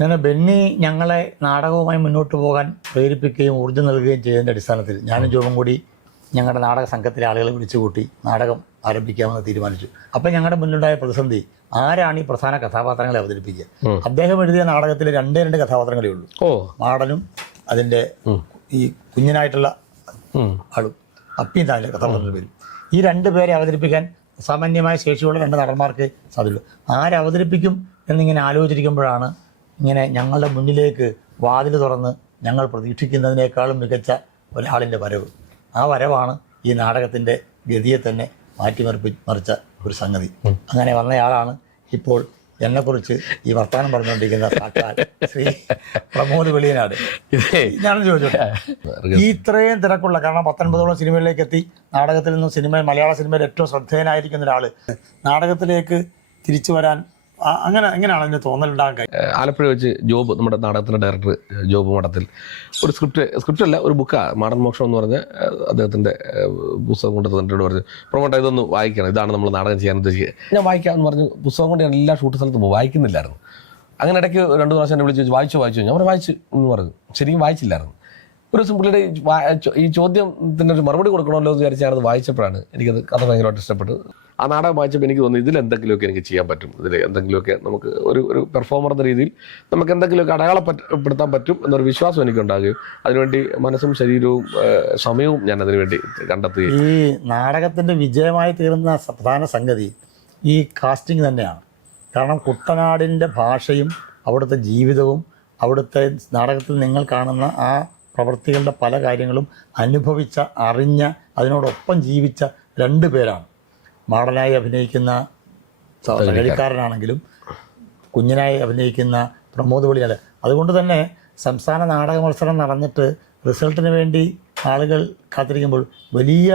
അങ്ങനെ ബെന്നി ഞങ്ങളെ നാടകവുമായി മുന്നോട്ട് പോകാൻ പ്രേരിപ്പിക്കുകയും ഊർജം നൽകുകയും ചെയ്തതിന്റെ അടിസ്ഥാനത്തിൽ ഞാനും ജോബും കൂടി ഞങ്ങളുടെ നാടക സംഘത്തിലെ ആളുകളെ വിളിച്ചു കൂട്ടി നാടകം ആരംഭിക്കാമെന്ന് തീരുമാനിച്ചു. അപ്പം ഞങ്ങളുടെ മുന്നിലുണ്ടായ പ്രതിസന്ധി ആരാണ് ഈ പ്രധാന കഥാപാത്രങ്ങളെ അവതരിപ്പിക്കുക. അദ്ദേഹം എഴുതിയ നാടകത്തിൽ രണ്ടേ രണ്ട് കഥാപാത്രങ്ങളേ ഉള്ളൂ. ഓ. മാടനും അതിന്റെ ഈ കുഞ്ഞിനായിട്ടുള്ള. ആളും അപ്പിയും താഴെ കഥാപാത്രങ്ങളുടെ പേരും. ഈ രണ്ട് പേരെ അവതരിപ്പിക്കാൻ സാമാന്യമായ ശേഷിയുള്ള രണ്ട് നടന്മാർക്ക് സാധ്യതയുള്ളൂ ആരവതരിപ്പിക്കും എന്നിങ്ങനെ ആലോചിച്ചിരിക്കുമ്പോഴാണ് ഇങ്ങനെ ഞങ്ങളുടെ മുന്നിലേക്ക് വാതിൽ തുറന്ന് ഞങ്ങൾ പ്രതീക്ഷിക്കുന്നതിനേക്കാളും മികച്ച ഒരാളിന്റെ വരവ്. ആ വരവാണ് ഈ നാടകത്തിന്റെ ഗതിയെ തന്നെ മാറ്റിമറിപ്പി മറിച്ച ഒരു സംഗതി. അങ്ങനെ വന്നയാളാണ് ഇപ്പോൾ എന്നെക്കുറിച്ച് ഈ വർത്തമാനം പറഞ്ഞുകൊണ്ടിരിക്കുന്ന സാക്ഷാൽ ശ്രീ പ്രമോദ് വെളിയനാട്. ഞാൻ ചോദിച്ചോട്ടെ ഈ ഇത്രയും തിരക്കുള്ള കാരണം പത്തൊൻപതോളം സിനിമയിലേക്ക് എത്തി നാടകത്തിൽ നിന്നും സിനിമ മലയാള സിനിമയിൽ ഏറ്റവും ശ്രദ്ധേയനായിരിക്കുന്ന ഒരാൾ നാടകത്തിലേക്ക് തിരിച്ചു വരാൻ അങ്ങനെ എങ്ങനെയാണ് അതിന് തോന്നലുണ്ടാകാൻ ആലപ്പുഴ വെച്ച് ജോബ് നമ്മുടെ നാടകത്തിന്റെ ഡയറക്ടർ ജോബ് മഠത്തിൽ ഒരു സ്ക്രിപ്റ്റ് സ്ക്രിപ്റ്റ് അല്ല ഒരു ബുക്കാണ് മാടൻ മോക്ഷം എന്ന് പറഞ്ഞ അദ്ദേഹത്തിന്റെ പുസ്തകം കൊണ്ട് തന്നിട്ട് പറഞ്ഞു പ്രൊമോട്ട് ഇതൊന്ന് വായിക്കണം ഇതാണ് നമ്മൾ നാടകം ചെയ്യാൻ ഉദ്ദേശിക്കുക ഞാൻ വായിക്കാമെന്ന് പറഞ്ഞു പുസ്തകം കൊണ്ട് ഞാൻ എല്ലാ ഷൂട്ട് സ്ഥലത്തും വായിക്കുന്നില്ലായിരുന്നു. അങ്ങനെ ഇടയ്ക്ക് രണ്ട് പ്രാവശ്യം എന്നെ വിളിച്ച് വായിച്ചു വായിച്ചോ? ഞാൻ പറഞ്ഞു വായിച്ചു എന്ന് പറഞ്ഞു ശരിക്കും വായിച്ചില്ലായിരുന്നു. ഒരു ദിവസം പുള്ളിയുടെ ഈ തന്നെ ഒരു മറുപടി കൊടുക്കണമല്ലോ എന്ന് വിചാരിച്ച് ഞാനത് വായിച്ചപ്പോഴാണ്. എനിക്കത് കഥ ഭയങ്കരമായിട്ട് ഇഷ്ടപ്പെട്ടു ആ നാടകം വായിച്ചപ്പോൾ എനിക്ക് തോന്നി ഇതിൽ എന്തെങ്കിലുമൊക്കെ എനിക്ക് ചെയ്യാൻ പറ്റും. ഇതിൽ എന്തെങ്കിലുമൊക്കെ നമുക്ക് ഒരു ഒരു പെർഫോമർ എന്ന രീതിയിൽ നമുക്ക് എന്തെങ്കിലുമൊക്കെ അടയാളപ്പെടുത്താൻ പറ്റും എന്നൊരു വിശ്വാസം എനിക്കുണ്ടാകുകയും അതിനുവേണ്ടി മനസ്സും ശരീരവും സമയവും ഞാൻ അതിനുവേണ്ടി കണ്ടെത്തുകയും ഈ നാടകത്തിന്റെ വിജയമായി തീർന്ന പ്രധാന സംഗതി ഈ കാസ്റ്റിംഗ് തന്നെയാണ്. കാരണം കുട്ടനാടിന്റെ ഭാഷയും അവിടുത്തെ ജീവിതവും അവിടുത്തെ നാടകത്തിൽ നിങ്ങൾ കാണുന്ന ആ പ്രവൃത്തികളുടെ പല കാര്യങ്ങളും അനുഭവിച്ച അറിഞ്ഞ അതിനോടൊപ്പം ജീവിച്ച രണ്ട് പേരാണ്. മാടനായി അഭിനയിക്കുന്ന സഹകരിക്കാരനാണെങ്കിലും കുഞ്ഞിനായി അഭിനയിക്കുന്ന പ്രമോദ് വെളിയാട് അതുകൊണ്ട് തന്നെ സംസ്ഥാന നാടക മത്സരം നടന്നിട്ട് റിസൾട്ടിന് വേണ്ടി ആളുകൾ കാത്തിരിക്കുമ്പോൾ വലിയ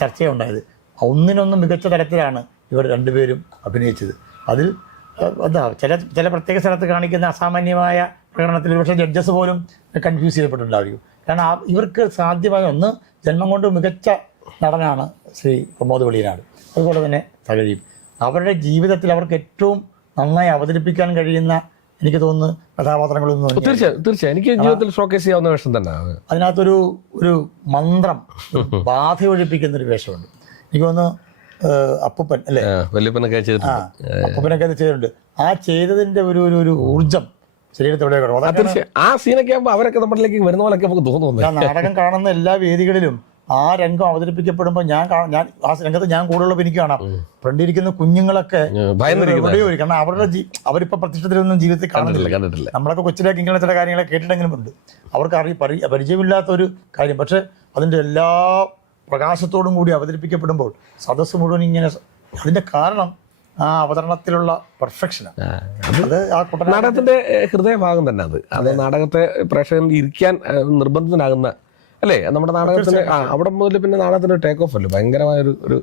ചർച്ചയുണ്ടായത്. ഒന്നിനൊന്നും മികച്ച തരത്തിലാണ് ഇവർ രണ്ടുപേരും അഭിനയിച്ചത്. അതിൽ എന്താ ചില ചില പ്രത്യേക സ്ഥലത്ത് കാണിക്കുന്ന അസാമാന്യമായ പ്രകടനത്തിൽ ഒരുപക്ഷെ ജഡ്ജസ് പോലും കൺഫ്യൂസ് ചെയ്യപ്പെട്ടിട്ടുണ്ടായിരിക്കും. കാരണം ആ ഇവർക്ക് സാധ്യമായ ഒന്ന് ജന്മം കൊണ്ട് മികച്ച നടനാണ് ശ്രീ പ്രമോദ് വെളിയനാട്. അതുപോലെ തന്നെ തകഴിയും അവരുടെ ജീവിതത്തിൽ അവർക്ക് ഏറ്റവും നന്നായി അവതരിപ്പിക്കാൻ കഴിയുന്ന എനിക്ക് തോന്നുന്നു കഥാപാത്രങ്ങളൊന്നും. തീർച്ചയായും തീർച്ചയായും. എനിക്ക് ജീവിതത്തിൽ ഷോക്കേസ് ചെയ്യാവുന്ന വേഷം തന്നെ അതിനകത്തൊരു ഒരു മന്ത്രം ബാധ ഒഴിപ്പിക്കുന്ന ഒരു വേഷമുണ്ട്. എനിക്ക് തോന്നുന്നു അപ്പൂപ്പൻ അല്ലേ? വല്യപ്പനൊക്കെ ചെയ്തിട്ടുണ്ട്. അപ്പൂപ്പനൊക്കെ ചെയ്തിട്ടുണ്ട്. ആ ചെയ്തതിന്റെ ഒരു ഒരു ഒരു ഊർജം ശരീരത്തോടെ ആ, തീർച്ചയായും ആ സീനൊക്കെ ആകുമ്പോൾ അവരൊക്കെ നമ്മളിലേക്ക് വരുന്ന പോലൊക്കെ നമുക്ക് തോന്നുന്നു നാടകം കാണുന്ന എല്ലാ വേദികളിലും ആ രംഗം അവതരിപ്പിക്കപ്പെടുമ്പോൾ ഞാൻ ഞാൻ ആ രംഗത്ത് ഞാൻ കൂടുതലുള്ള എനിക്ക് കാണാം. ഫ്രണ്ടിരിക്കുന്ന കുഞ്ഞുങ്ങളൊക്കെ എവിടെയോ. കാരണം അവരുടെ ജീ- അവരിപ്പോ പ്രത്യക്ഷത്തിലൊന്നും ജീവിതത്തിൽ കാണുന്നില്ല. നമ്മളൊക്കെ കൊച്ചിലേക്ക് ഇങ്ങനെ ചില കാര്യങ്ങളെ കേട്ടിട്ടെങ്കിലും ഉണ്ട്. അവർക്ക് അറി പരി പരിചയമില്ലാത്ത ഒരു കാര്യം. പക്ഷെ അതിന്റെ എല്ലാ പ്രകാശത്തോടും കൂടി അവതരിപ്പിക്കപ്പെടുമ്പോൾ സദസ്സ് മുഴുവൻ ഇങ്ങനെ അതിന്റെ കാരണം ആ അവതരണത്തിലുള്ള പെർഫെക്ഷനാണ് അത് ആ കുട്ടനാട് നാടകത്തിന്റെ ഹൃദയഭാഗം തന്നെ അത്. അത് നാടകത്തെ പ്രേക്ഷകൻ ഇരിക്കാൻ നിർബന്ധത്തിനാകുന്ന നിർബന്ധിതനാകുന്ന അല്ലേ? നമ്മുടെ നാടകത്തിന് ആ അവിടെ മുതൽ പിന്നെ നാടകത്തിന്റെ ടേക്ക് ഓഫ് അല്ലേ? ഭയങ്കരമായ ഒരു ഒരു